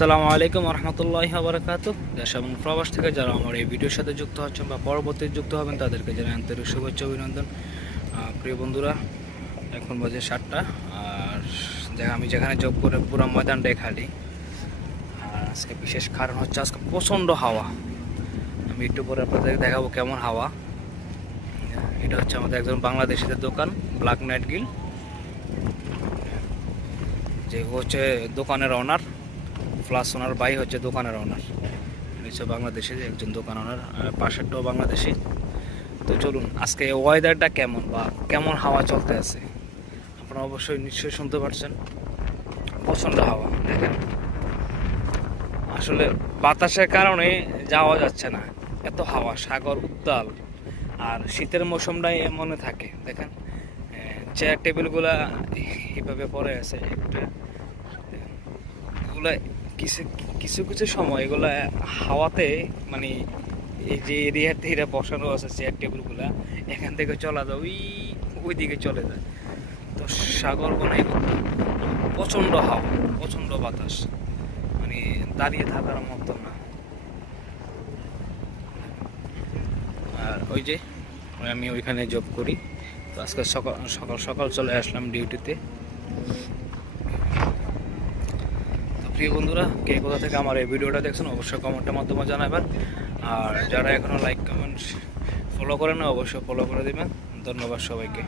আসসালামু আলাইকুম রহমতুল্লাহি ওয়া বারাকাতুহু। দেশ এবং প্রবাস থেকে যারা আমার এই ভিডিওর সাথে যুক্ত হচ্ছেন বা পরবর্তী যুক্ত হবেন তাদেরকে জানাই আন্তরিক শুভেচ্ছা অভিনন্দন। প্রিয় বন্ধুরা, এখন বাজে 7টা। আর আমি যেখানে জব করে পুরো ময়দানটাই খালি। আর আজকে বিশেষ কারণ হচ্ছে আজকে প্রচণ্ড হাওয়া। আমি একটু পরে আপনাদের দেখাবো কেমন হাওয়া। এটা হচ্ছে আমাদের একজন বাংলাদেশিদের দোকান, ব্ল্যাক নাইট গিল, যে হচ্ছে দোকানের অনার, প্লাস ওনার ভাই হচ্ছে দোকানের অনার। হচ্ছে বাংলাদেশি একজন দোকান ওনার, পাশেরটাও বাংলাদেশি। তো চলুন আজকে ওয়েদারটা কেমন বা কেমন হাওয়া চলতে আছে আপনারা অবশ্যই নিশ্চয়ই শুনতে পারছেন। প্রচণ্ড হাওয়া দেখেন, আসলে বাতাসের কারণে যাওয়া যাচ্ছে না, এত হাওয়া, সাগর উত্তাল। আর শীতের মৌসুমটাই এমনে থাকে দেখেন, চেয়ার টেবিলগুলা এইভাবে পড়ে আছে একটা, এগুলা কিছু কিছু কিছু সময় এগুলা হাওয়াতে মানে এই যে এরিয়াতে এরা বসানো আছে চেয়ার টেবিলগুলা, এখান থেকে চলা যায় ওই দিকে চলে যায়। তো সাগর বনে প্রচণ্ড হাওয়া, প্রচণ্ড বাতাস, মানে দাঁড়িয়ে থাকার মতো না। আর ওই যে আমি ওইখানে জব করি, তো আজকে সকাল সকাল সকাল চলে আসলাম ডিউটিতে। প্রিয় বন্ধুরা, কে কোথা থেকে আমার এই ভিডিওটা দেখছেন অবশ্যই কমেন্টের মাধ্যমে জানাবেন। আর যারা এখনও লাইক কমেন্ট ফলো করেন না অবশ্যই ফলো করে দেবেন। ধন্যবাদ সবাইকে।